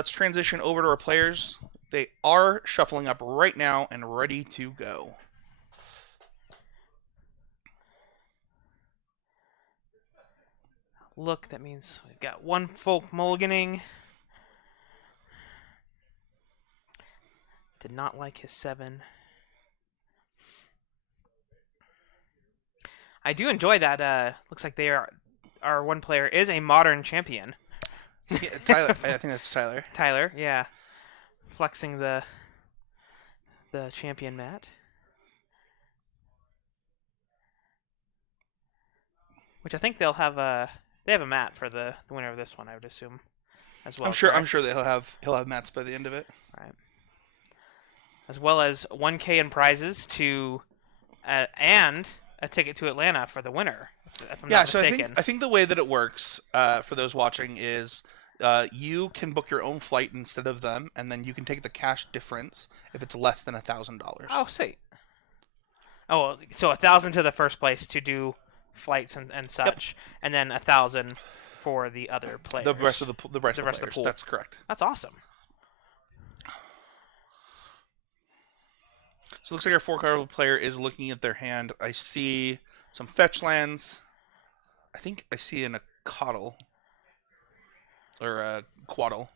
let's transition over to our players. They are shuffling up right now and ready to go. Look, that means we've got one folk mulliganing. Did not like his 7. I do enjoy that. Looks like our one player is a modern champion. Yeah, Tyler, I think that's Tyler. Tyler, yeah, flexing the champion mat, which I think they'll have they have a mat for the winner of this one, I would assume, as well. I'm sure correct? that he'll have mats by the end of it. Right. As well as 1K in prizes to and a ticket to Atlanta for the winner. If I'm not mistaken. I think the way that it works for those watching is you can book your own flight instead of them, and then you can take the cash difference if it's less than $1,000. Oh, sweet. Oh, so 1,000 to the first place to do flights and such, and then 1,000 for the other players. The rest of the of the pool. That's correct. That's awesome. So it looks like our 4-card player is looking at their hand. I see some fetch lands. I think I see a coddle or a quaddle.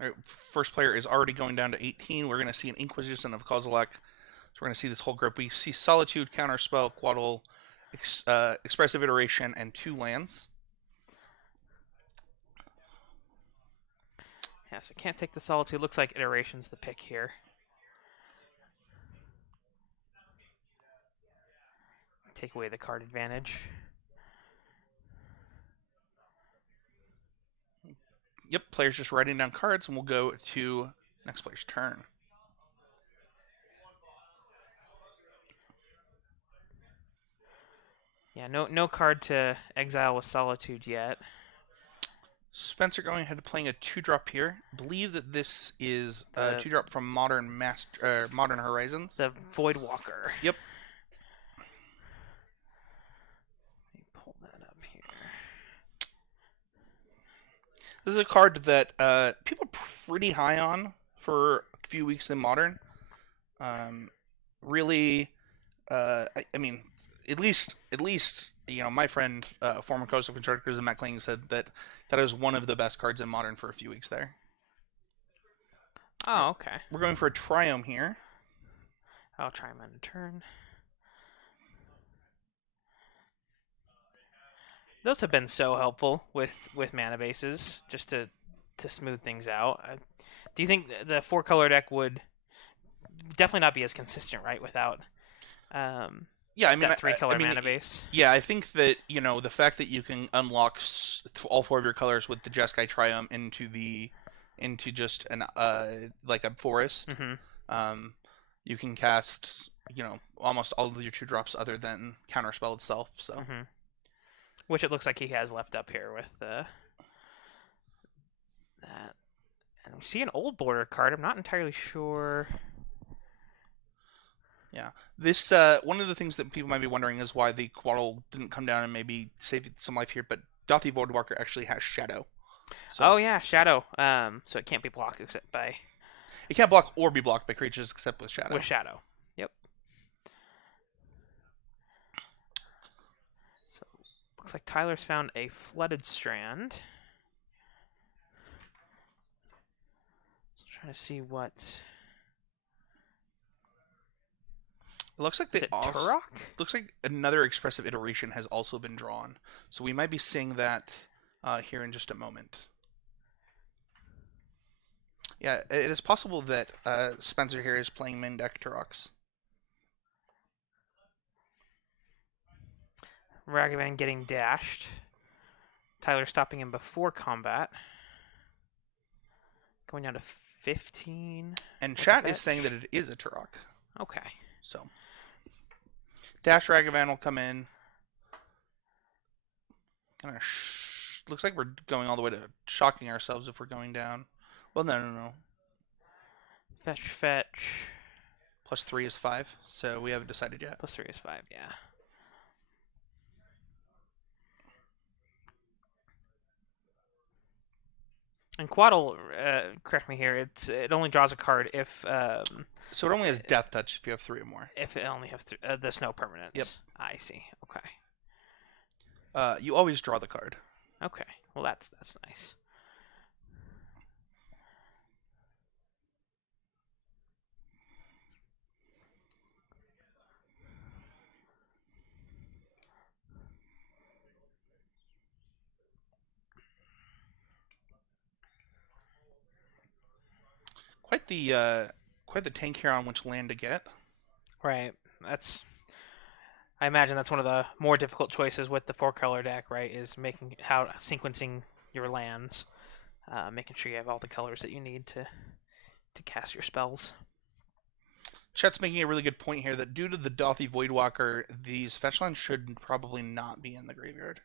All right, first player is already going down to 18. We're going to see an Inquisition of Kozilek. So we're going to see this whole group. We see Solitude, Counterspell, Quaddle, Expressive Iteration, and 2 lands. Yeah, so can't take the Solitude. Looks like Iteration's the pick here. Take away the card advantage. Yep, player's just writing down cards, and we'll go to next player's turn. Yeah, no card to exile with Solitude yet. Spencer going ahead and playing a 2-drop here. I believe that this is a 2-drop from Modern Horizons. The Void Walker. Yep. Let me pull that up here. This is a card that people are pretty high on for a few weeks in Modern. Really, I mean, at least my friend, former coach of Constructors and Matt Kling said that it was one of the best cards in Modern for a few weeks there. Oh, okay. We're going for a Triome here. I'll try him on a turn. Those have been so helpful with mana bases, just to smooth things out. Do you think the 4-color deck would definitely not be as consistent, right, without Yeah, I mean, that 3-color mana base? Yeah, I think that, the fact that you can unlock all 4 of your colors with the Jeskai Triumph into just an like a forest. Mm-hmm. You can cast, almost all of your 2-drops other than Counterspell itself. So, mm-hmm. Which it looks like he has left up here with that. And we see an old border card. I'm not entirely sure. Yeah, this one of the things that people might be wondering is why the Quaddle didn't come down and maybe save some life here, but Dothi Voidwalker actually has Shadow. So, oh yeah, Shadow. So it can't be blocked except by. It can't block or be blocked by creatures except with Shadow. With Shadow, yep. So looks like Tyler's found a Flooded Strand. So trying to see what. It looks like Turok? Looks like another Expressive Iteration has also been drawn, so we might be seeing that here in just a moment. Yeah, it is possible that Spencer here is playing main deck Turoks. Ragavan getting dashed. Tyler stopping him before combat. Going down to 15. And chat is saying that it is a Turok. Okay. So, Dash Ragavan will come in. Kind of looks like we're going all the way to shocking ourselves if we're going down. Well, no. Fetch. +3 is 5, so we haven't decided yet. +3 is 5, yeah. And Quaddle, correct me here. It only draws a card So it only has Death Touch if you have 3 or more. if it only has the snow permanents. Yep. I see. Okay. You always draw the card. Okay. Well, that's nice. Quite the tank here on which land to get. Right. I imagine that's one of the more difficult choices with the 4-color deck, right? Is making how sequencing your lands, making sure you have all the colors that you need to cast your spells. Chet's making a really good point here that due to the Dothy Voidwalker, these fetch lands should probably not be in the graveyard.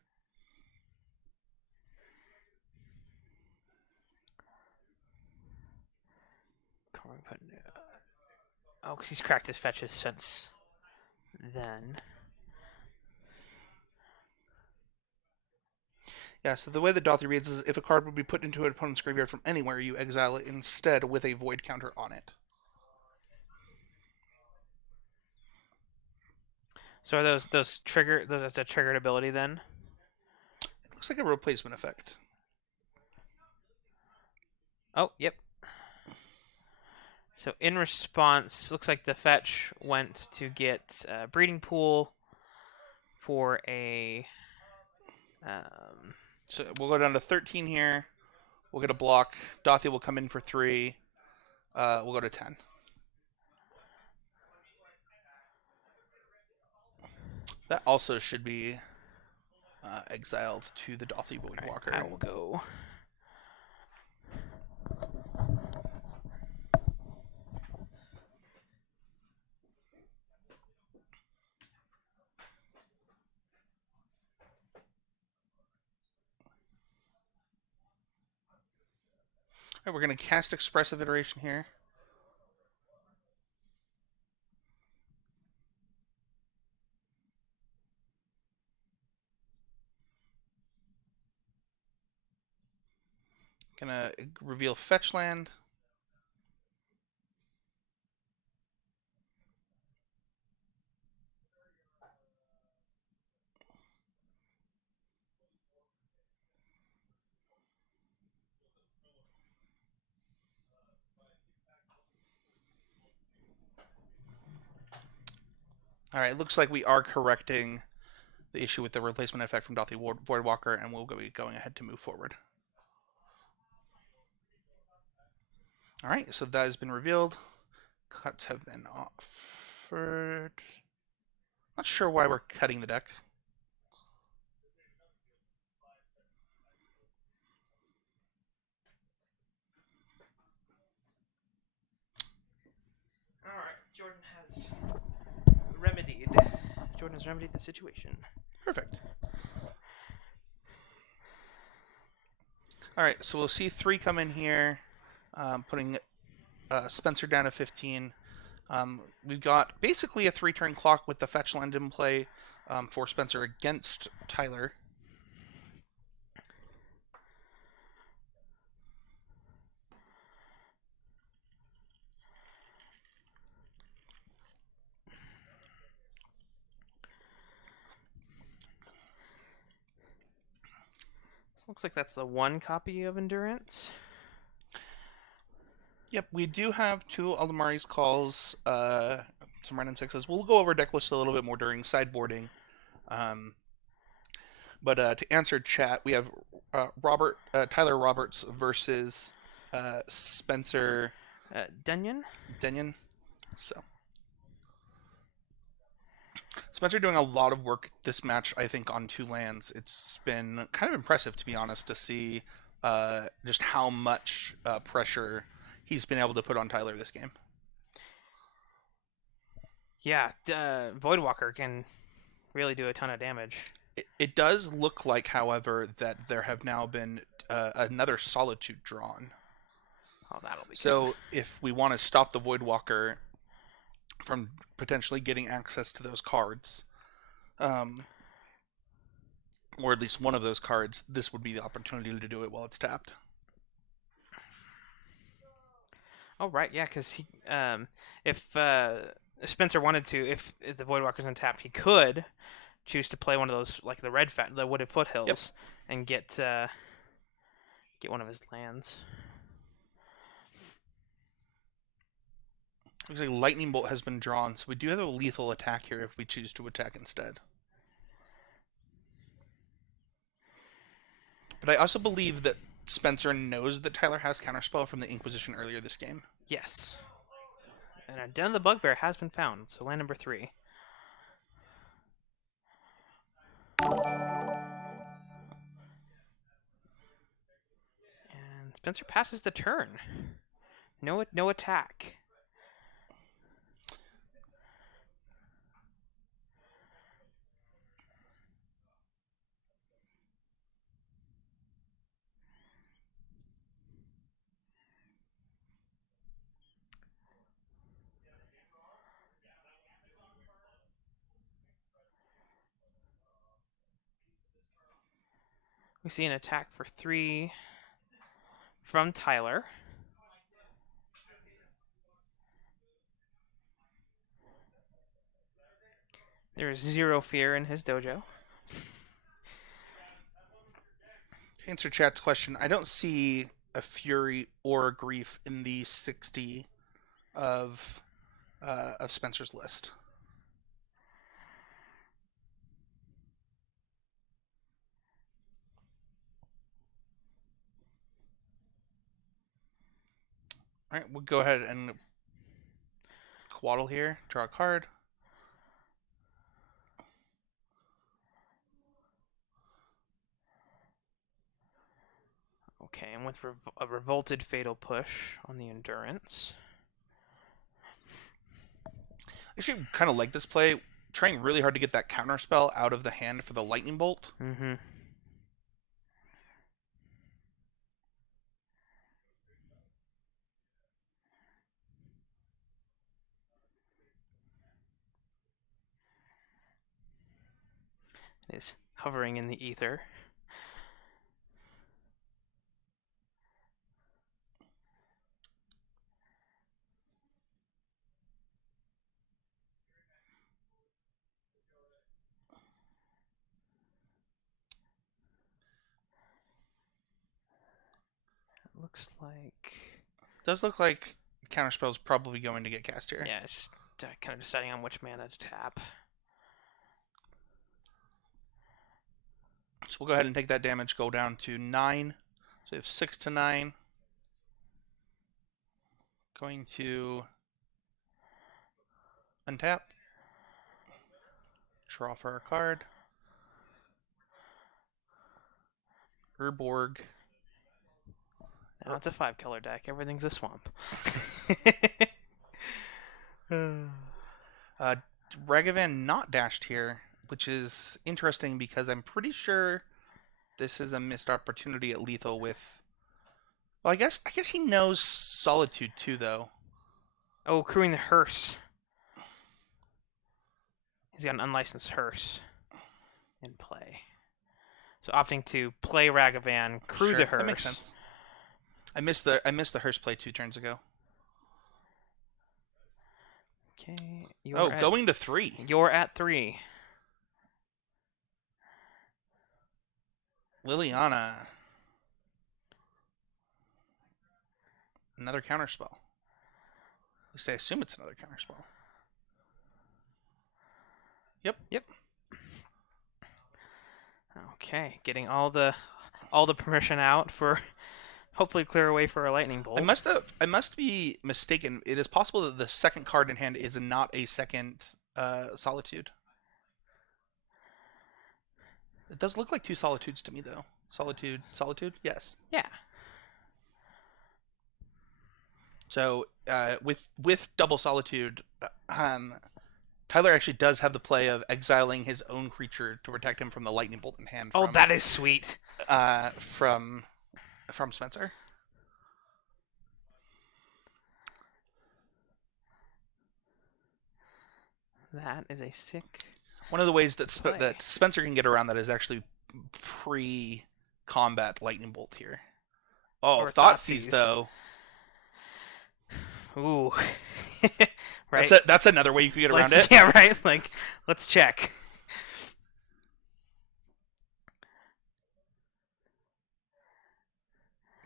Oh, because he's cracked his fetches since then. Yeah, so the way the Dothy reads is if a card would be put into an opponent's graveyard from anywhere, you exile it instead with a void counter on it. So are those trigger? That's a triggered ability then? It looks like a replacement effect. Oh, yep. So in response, looks like the fetch went to get a breeding pool for a. So we'll go down to 13 here. We'll get a block. Dothy will come in for 3. We'll go to 10. That also should be exiled to the Dothy Voidwalker. I will go. All right, we're going to cast Expressive Iteration here. Gonna reveal fetch land. Alright, looks like we are correcting the issue with the replacement effect from Dothy Voidwalker, and we'll be going ahead to move forward. Alright, so that has been revealed. Cuts have been offered. Not sure why we're cutting the deck. Alright, Jordan has remedied the situation. Perfect. Alright, so we'll see 3 come in here, putting Spencer down to 15. We've got basically a 3-turn clock with the fetch land in play for Spencer against Tyler. Looks like that's the 1 copy of Endurance. Yep, we do have 2 Aldemari's calls, some Ren and 6s. We'll go over deck list a little bit more during sideboarding. But to answer chat, we have Tyler Roberts versus Spencer Denyon? So Spencer doing a lot of work this match, I think, on 2 lands. It's been kind of impressive, to be honest, to see just how much pressure he's been able to put on Tyler this game. Yeah, Voidwalker can really do a ton of damage. It does look like, however, that there have now been another Solitude drawn. Oh, that'll be so good. If we want to stop the Voidwalker from potentially getting access to those cards, or at least one of those cards, this would be the opportunity to do it while it's tapped. Oh right, yeah, because if Spencer wanted to, if the Voidwalker's untapped, he could choose to play one of those like the wooded Yep. foothills and get one of his lands. Looks like Lightning Bolt has been drawn, so we do have a lethal attack here if we choose to attack instead. But I also believe that Spencer knows that Tyler has Counterspell from the Inquisition earlier this game. Yes, and a Den of the Bugbear has been found. So land number 3. And Spencer passes the turn. No attack. We see an attack for 3 from Tyler. There is 0 fear in his dojo. To answer chat's question, I don't see a Fury or a Grief in the 60 of Spencer's list. All right, we'll go ahead and Quaddle here. Draw a card. Okay, and with a Revolted Fatal Push on the Endurance. Actually, kind of like this play. Trying really hard to get that Counterspell out of the hand for the Lightning Bolt. Mm-hmm. It is hovering in the ether. It looks like... Does look like Counterspell is probably going to get cast here. Yeah, it's kind of deciding on which mana to tap. So we'll go ahead and take that damage, go down to 9. So we have 6 to 9. Going to untap. Draw for our card. Urborg. Now it's a 5-color deck. Everything's a swamp. Ragavan not dashed here, which is interesting because I'm pretty sure this is a missed opportunity at lethal with. Well, I guess he knows Solitude too, though. Oh, crewing the hearse. He's got an unlicensed hearse in play. So opting to play Ragavan, crew Sure, the hearse. that makes sense. I missed the hearse play 2 turns ago. Okay. Going to 3. You're at 3. Liliana. Another counterspell. At least I assume it's another counterspell. Yep. Okay, getting all the permission out for hopefully clear away for a lightning bolt. I must be mistaken. It is possible that the second card in hand is not a second Solitude. It does look like 2 Solitudes to me, though. Solitude, yes. Yeah. So with double Solitude, Tyler actually does have the play of exiling his own creature to protect him from the lightning bolt in hand. Oh, that is sweet. From Spencer. That is a sick. One of the ways that that Spencer can get around that is actually pre-combat lightning bolt here. Oh, Thoughtseize though. Ooh. Right. That's another way you could get around Let's- it. Yeah, right. Like, let's check.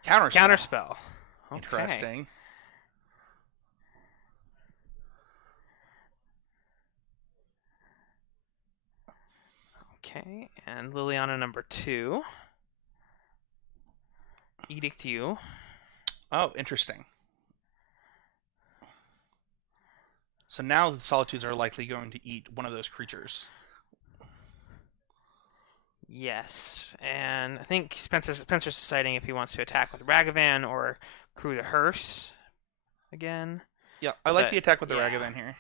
Counterspell. Counterspell. Okay. Interesting. Okay, and Liliana number 2. Edict you. Oh, interesting. So now the Solitudes are likely going to eat one of those creatures. Yes, and I think Spencer's deciding if he wants to attack with Ragavan or crew the hearse again. Yeah, I like But, the attack with the yeah. Ragavan here.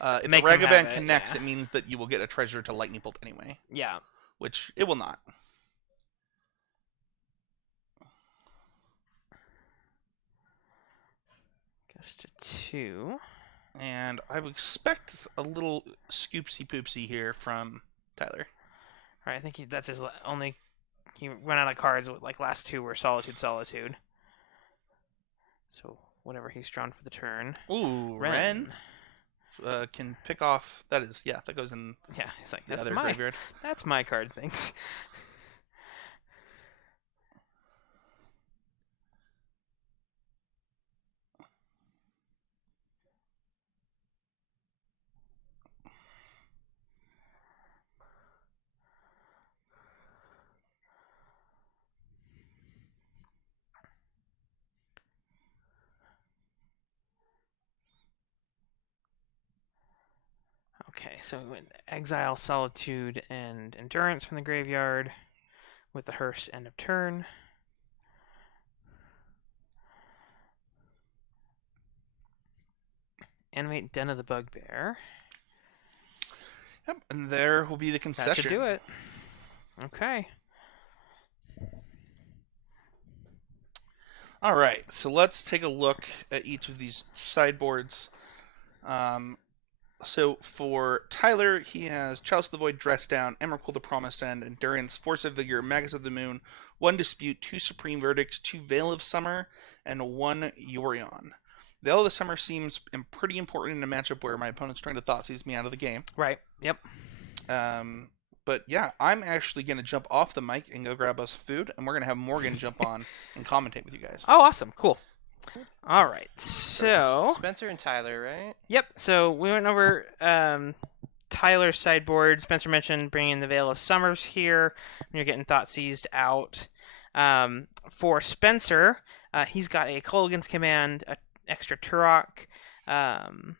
If Make the them have Ragavan it, connects, yeah. it means that you will get a treasure to Lightning Bolt anyway, Yeah. which it will not. Goes to 2. And I would expect a little scoopsy poopsy here from Tyler. Right, I think that's his only. He ran out of cards. Like last 2 were Solitude, Solitude. So whatever he's drawn for the turn. Ooh, Ren. Can pick off. That is, yeah, that goes in Yeah, he's like, the that's other my graveyard. that's my card. Thanks. Okay, so we went exile, Solitude, and Endurance from the graveyard with the hearse end of turn. Animate Den of the Bugbear. Yep, and there will be the concession. That should do it. Okay. All right, so let's take a look at each of these sideboards. So for Tyler, he has Chalice of the Void, Dress Down, Emrakul the Promised End, Endurance, Force of Vigor, Magus of the Moon, 1 Dispute, 2 Supreme Verdicts, 2 Veil of Summer, and 1 Yorion. Veil of the Summer seems pretty important in a matchup where my opponent's trying to Thoughtseize me out of the game. Right. Yep. But yeah, I'm actually going to jump off the mic and go grab us food, and we're going to have Morgan jump on and commentate with you guys. Oh, awesome. Cool. All right. So Spencer and Tyler, right? Yep. So we went over Tyler's sideboard. Spencer mentioned bringing the Veil of Summers here when you're getting Thoughtseized out. For Spencer, he's got a Culligan's Command, an extra Turok. So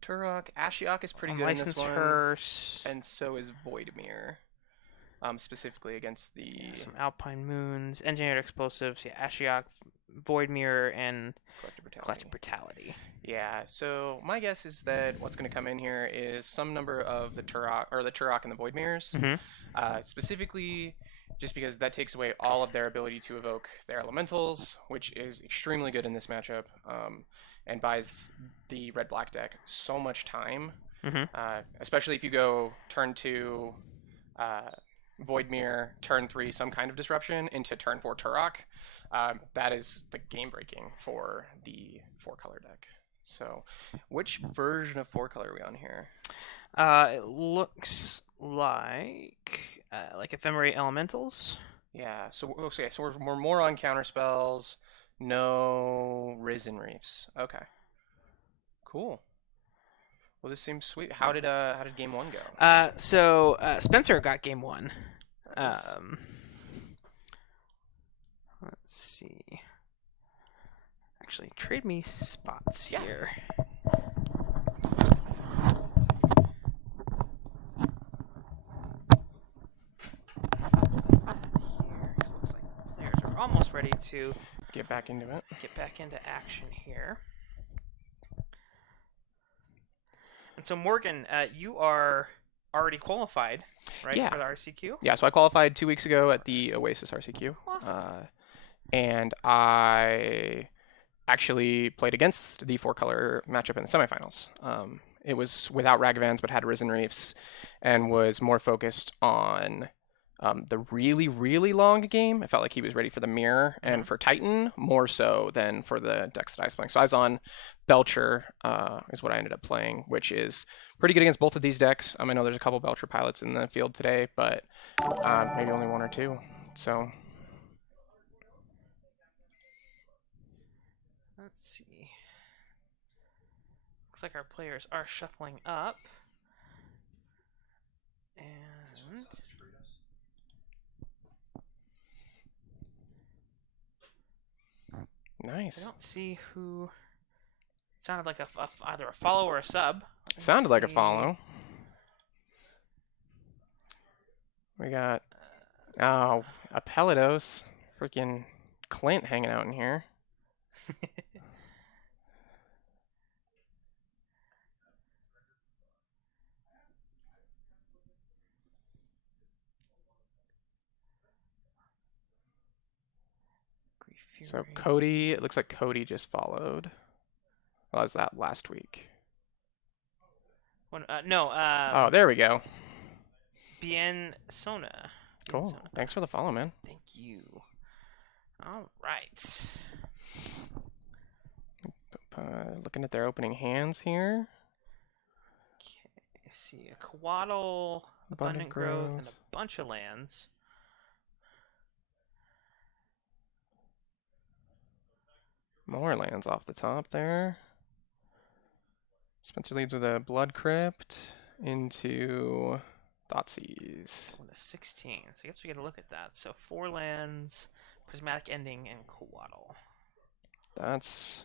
Turok, Ashiok is pretty good in this Unlicensed one, Hearse. and so is Voidmere. Specifically against the Some Alpine Moons, Engineered Explosives, yeah, Ashiok, Voidmere, and Collective Brutality. Yeah, so my guess is that what's going to come in here is some number of the Turok and the Voidmeres. Specifically, just because that takes away all of their ability to evoke their elementals, which is extremely good in this matchup, and buys the red-black deck so much time, especially if you go turn 2 Voidmere, turn 3 some kind of disruption into turn 4 Turok. That is the game breaking for the 4-color deck. So, which version of 4-color are we on here? It looks like Ephemerate Elementals. Yeah. So okay. So we're more on counter spells. No Risen Reefs. Okay. Cool. Well, this seems sweet. How did game 1 go? So Spencer got game 1. Nice. Let's see. Actually, trade me spots Yeah. here. Here, it looks like players are almost ready to Get back into it. get back into action here. And so, Morgan, you are already qualified, right, Yeah. for the RCQ? Yeah. So I qualified 2 weeks ago at the Oasis RCQ. Awesome. And I actually played against the 4-color matchup in the semifinals. It was without Ragavans but had Risen Reefs and was more focused on The really, really long game, I felt like he was ready for the mirror, and for Titan, more so than for the decks that I was playing. So I was on Belcher, is what I ended up playing, which is pretty good against both of these decks. I know there's a couple Belcher pilots in the field today, but maybe only one or two. So Let's see. Looks like our players are shuffling up. And nice. I don't see who. It sounded like either a follow or a sub. Sounded like a follow. We got a Pelados, freaking Clint hanging out in here. So Cody, it looks like Cody just followed. Well, was that last week? No. Oh, there we go. Bien Sona. Cool. Thanks for the follow, man. Thank you. All right. Looking at their opening hands here. Okay. I see a Coatl, Abundant Growth, and a bunch of lands. More lands off the top there. Spencer leads with a Blood Crypt into Thoughtseize. Going to 16. So I guess we get a look at that. So 4 lands, Prismatic Ending, and Coatl. That's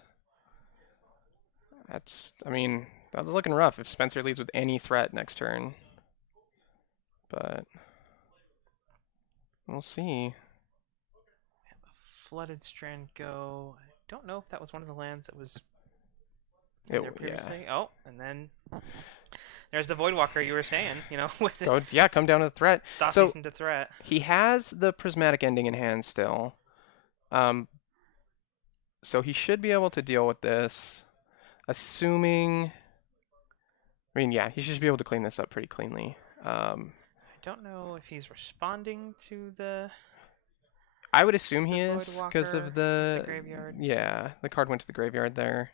I mean, that's looking rough if Spencer leads with any threat next turn. But we'll see. We have a Flooded Strand Go. I don't know if that was one of the lands that was in there previously. Yeah. Oh, and then there's the Voidwalker you were saying, you know, with come down to the threat. So into threat. He has the Prismatic Ending in hand still. So he should be able to deal with this. Assuming, I mean, yeah, he should be able to clean this up pretty cleanly. I don't know if he's responding to the. I would assume he is because of the graveyard. Yeah, the card went to the graveyard there.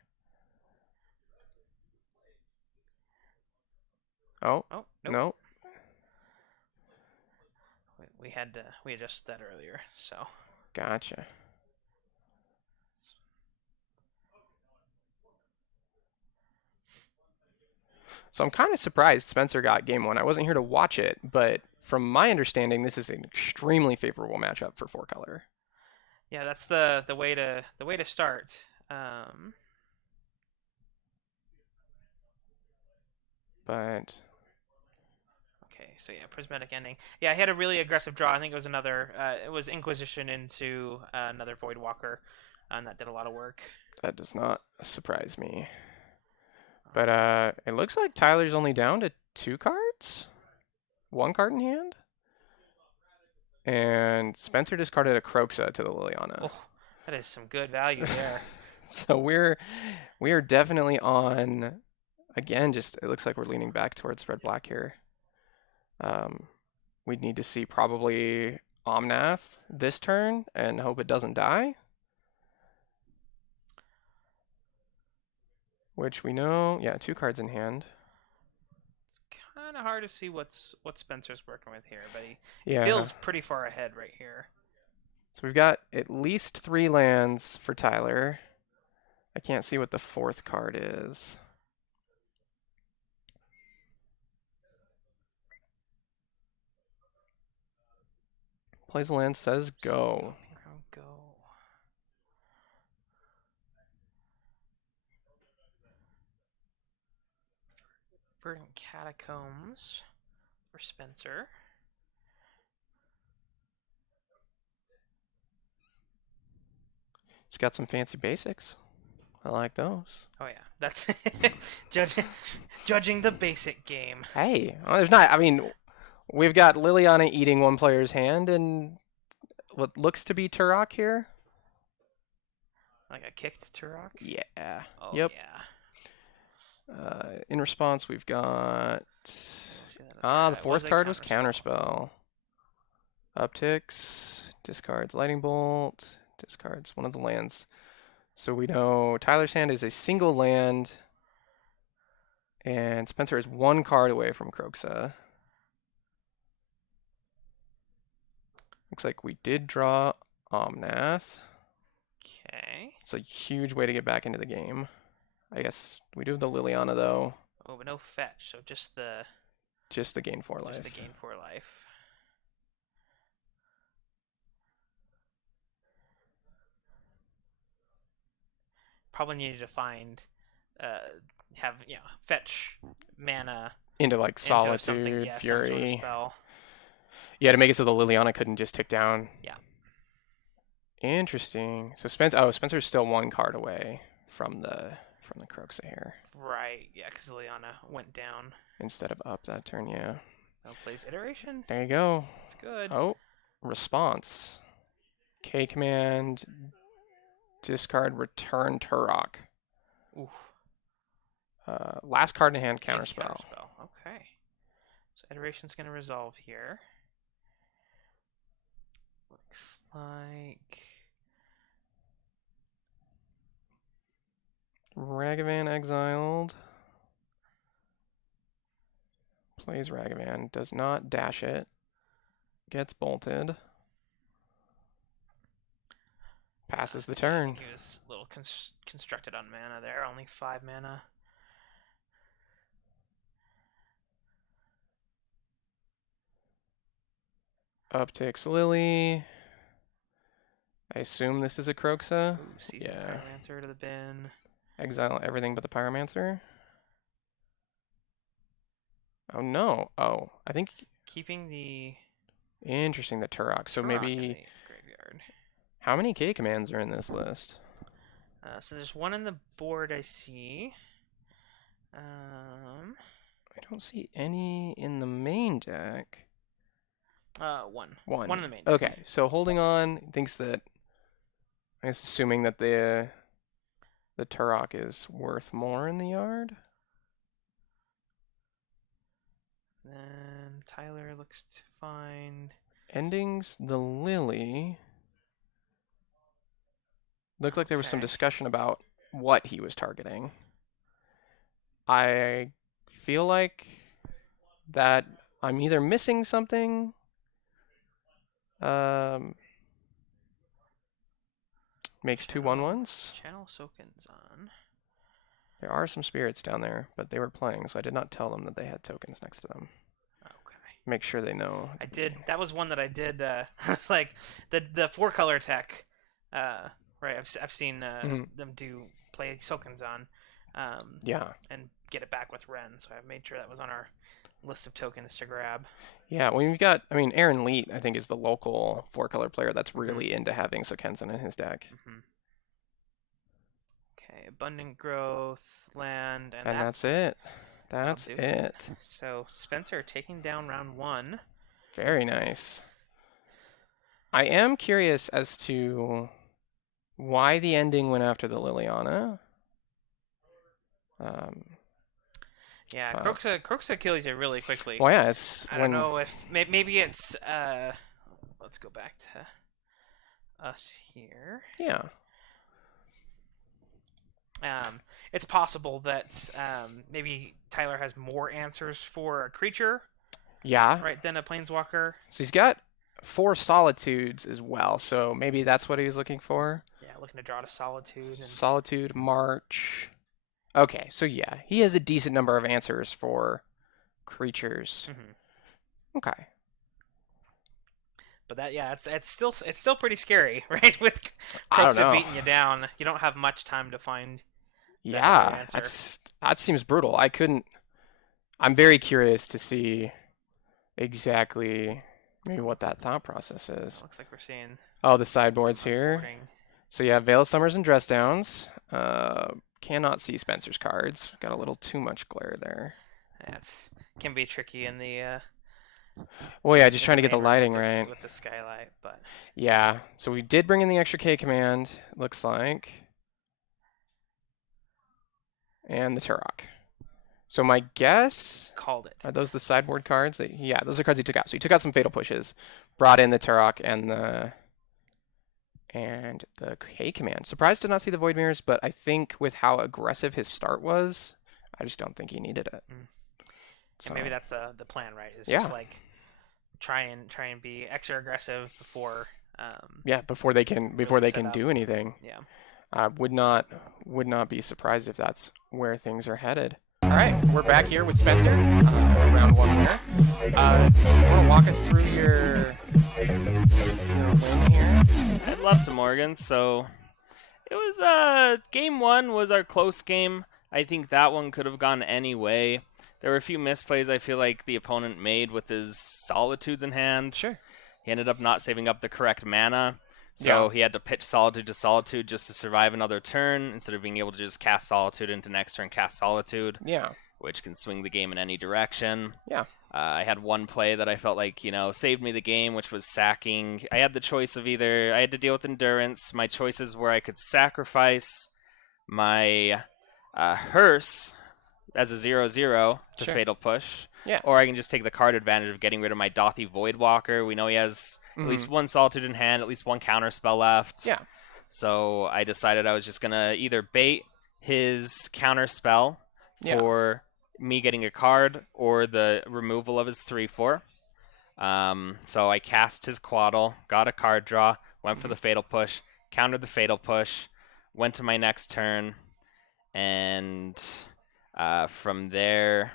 Oh, nope. No. We adjusted that earlier, so. Gotcha. So I'm kind of surprised Spencer got game 1. I wasn't here to watch it, but from my understanding, this is an extremely favorable matchup for 4-color. Yeah, that's the way to start. But okay, so yeah, Prismatic Ending. Yeah, he had a really aggressive draw. I think it was another. It was Inquisition into another Voidwalker, and that did a lot of work. That does not surprise me. But it looks like Tyler's only down to 2 cards, 1 card in hand, and Spencer discarded a Croxa to the Liliana. Oh, that is some good value there. So we are definitely on. Again, just it looks like we're leaning back towards red-black here. We'd need to see probably Omnath this turn and hope it doesn't die. Which we know, yeah, 2 cards in hand. It's kind of hard to see what Spencer's working with here, but he feels pretty far ahead right here. So we've got at least 3 lands for Tyler. I can't see what the 4th card is. Plays a land, says go. Go. Verdant Catacombs for Spencer. He's got some fancy basics. I like those. Oh yeah, that's judging the basic game. Hey, well, there's not. I mean, we've got Liliana eating one player's hand and what looks to be Turok here. Like a kicked Turok? Yeah. Oh, yep. Yeah. In response, we've got. The 4th card was Counterspell. Upticks, discards Lightning Bolt, discards one of the lands. So we know Tyler's hand is a single land, and Spencer is 1 card away from Kroxa. Looks like we did draw Omnath. Okay. It's a huge way to get back into the game. I guess we do have the Liliana though. Oh, but no fetch, so just the Gain 4 life. Just the gain 4 life. Probably needed to find, fetch mana Into like into something, Solitude, yeah, some Fury. sort of spell. Yeah, to make it so the Liliana couldn't just tick down. Yeah. Interesting. So Spencer's still 1 card away from the Kroxa here. Right, yeah, because Liana went down. Instead of up that turn, yeah. No plays iteration. There you go. It's good. Oh, response. K command, discard, return Turok. Oof. Last card in hand, Ace counterspell. Okay. So iteration's gonna resolve here. Looks like Ragavan exiled. Plays Ragavan, does not dash it. Gets bolted. Passes the I turn. think he was a little constructed on mana there. Only 5 mana. Upticks Lily. I assume this is a Kroxa. Ooh, Season Yeah. Pyromancer to the bin. Exile everything but the Pyromancer. Oh no. Oh, I think Keeping the interesting, the Turok. So Turok in maybe the graveyard. how many K commands are in this list? So there's one in the board I see. I don't see any in the main deck. One. One. One in the main deck. Okay, so holding on thinks that, I guess assuming that the Turok is worth more in the yard. Then Tyler looks to find. Endings, the Lily. Looked like there was some Okay. discussion about what he was targeting. I feel like that I'm either missing something. Makes 2 1/1s. Channel Soken's-on. There are some spirits down there, but they were playing, so I did not tell them that they had tokens next to them. Okay. Make sure they know. I did. That was one that I did. It's like the 4-color tech. Right. I've seen them play Soken's-on. Yeah. And get it back with Ren. So I made sure that was on our list of tokens to grab. Yeah, well, you've got, I mean, Aaron Leet, I think, is the local 4-color player that's really into having Sokensen in his deck. Okay, Abundant Growth, land, and that's it. That's it. So Spencer taking down round 1. Very nice. I am curious as to why the ending went after the Liliana. Yeah, Kroxa kills you really quickly. Well, yeah, it's I don't know if maybe it's let's go back to us here. Yeah. It's possible that maybe Tyler has more answers for a creature. Yeah. Right, than a planeswalker. So he's got 4 Solitudes as well, so maybe that's what he was looking for. Yeah, looking to draw to Solitude. And... Solitude, March. Okay, so yeah, he has a decent number of answers for creatures. Okay. But that, yeah, it's still pretty scary, right? With I don't Kroxa know. beating you down, you don't have much time to find. Yeah, that seems brutal. I'm very curious to see exactly maybe what that thought process is. Looks like we're seeing. Oh, the sideboards here. So yeah, Veil of Summers and Dress Downs. Cannot see Spencer's cards. Got a little too much glare there. That's can be tricky in the. Well, yeah, just trying to get the lighting right. With the skylight, but. Yeah, so we did bring in the extra K command, looks like. And the Turok. So my guess... Called it. Are those the sideboard cards? Yeah, those are cards he took out. So he took out some Fatal Pushes. brought in the Turok and the K command. Surprised to not see the Void Mirrors, but I think with how aggressive his start was, I just don't think he needed it. So maybe that's the plan, right? Is Yeah. just like try and be extra aggressive before. Yeah, before they can set up. do anything. Yeah. Would not be surprised if that's where things are headed. All right, we're back here with Spencer, round one winner. Want to walk us through your win here? I'd love to, Morgan. So it was game one was our close game. I think that one could have gone any way. There were a few misplays I feel like the opponent made with his Solitudes in hand. Sure. He ended up not saving up the correct mana, so he had to pitch Solitude to Solitude just to survive another turn instead of being able to just cast Solitude into next turn, cast Solitude. Yeah. Which can swing the game in any direction. Yeah. I had one play that I felt like, saved me the game, which was sacking. I had the choice of either, I had to deal with Endurance. My choices were I could sacrifice my Hearse as a 0/0 to Fatal Push. Yeah. Or I can just take the card advantage of getting rid of my Dothy Voidwalker. We know he has at least one Solitude in hand, at least one counter spell left. Yeah. So I decided I was just going to either bait his counter spell for me getting a card or the removal of his 3/4. So I cast his Quaddle, got a card draw, went for the Fatal Push, countered the Fatal Push, went to my next turn, and from there,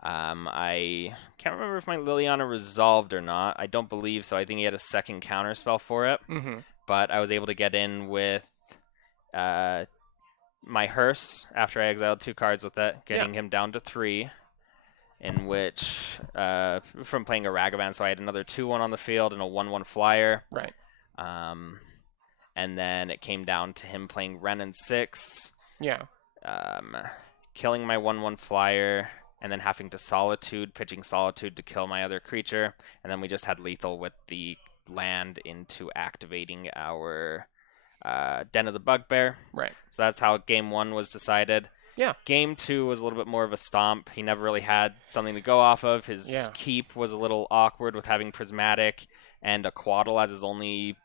I can't remember if my Liliana resolved or not. I don't believe so. I think he had a second counter spell for it. But I was able to get in with my Hearse after I exiled 2 cards with it, getting him down to 3. In which, from playing a Ragavan, so I had another 2/1 on the field and a 1/1 flyer. Right. And then it came down to him playing Ren and 6. Yeah. Killing my 1/1 flyer, and then having to Solitude, pitching Solitude to kill my other creature, and then we just had lethal with the land into activating our Den of the Bugbear. Right. So that's how game 1 was decided. Yeah. Game 2 was a little bit more of a stomp. He never really had something to go off of. His keep was a little awkward with having Prismatic and a Quaddle as his only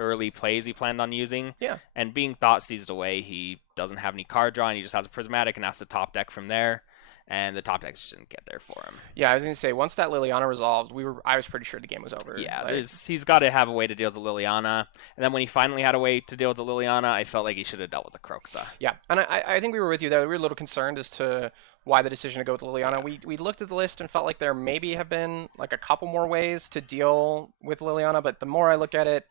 early plays he planned on using. Yeah. And being Thought Seized away, he doesn't have any card draw, and he just has a Prismatic and has to top deck from there. And the top deck just didn't get there for him. Yeah, I was gonna say once that Liliana resolved, I was pretty sure the game was over. Yeah, like, he's got to have a way to deal with the Liliana. And then when he finally had a way to deal with the Liliana, I felt like he should have dealt with the Kroxa. Yeah, and I think we were with you there. We were a little concerned as to why the decision to go with Liliana. We looked at the list and felt like there maybe have been like a couple more ways to deal with Liliana, but the more I look at it,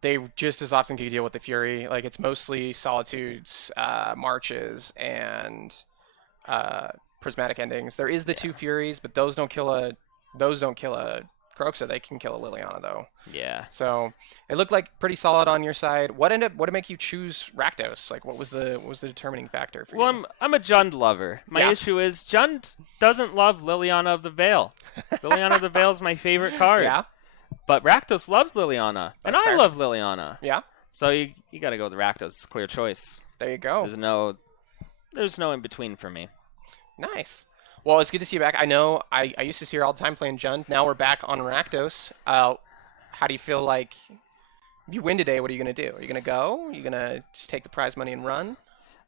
they just as often can deal with the Fury. Like it's mostly Solitudes, Marches, and Prismatic Endings. There is the 2 Furies, but those don't kill a Kroxa. They can kill a Liliana though. Yeah. So it looked like pretty solid on your side. What did make you choose Rakdos? Like what was the determining factor for you? Well, I'm a Jund lover. My issue is Jund doesn't love Liliana of the Veil. Liliana of the Veil is my favorite card. Yeah. But Rakdos loves Liliana, and That's I fair. love Liliana. Yeah. So you got to go with Rakdos. It's a clear choice. There you go. There's no in between for me. Nice. Well, it's good to see you back. I know I used to see you all the time playing Jund. Now we're back on Rakdos. How do you feel like if you win today? What are you going to do? Are you going to go? Are you going to just take the prize money and run?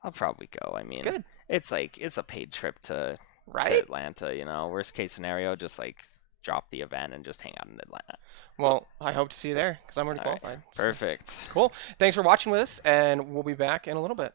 I'll probably go. I mean, Good. It's a paid trip to Right? Atlanta. Worst case scenario, just like drop the event and just hang out in Atlanta. Well, I hope to see you there because I'm already All right. qualified. So. Perfect. Cool. Thanks for watching with us, and we'll be back in a little bit.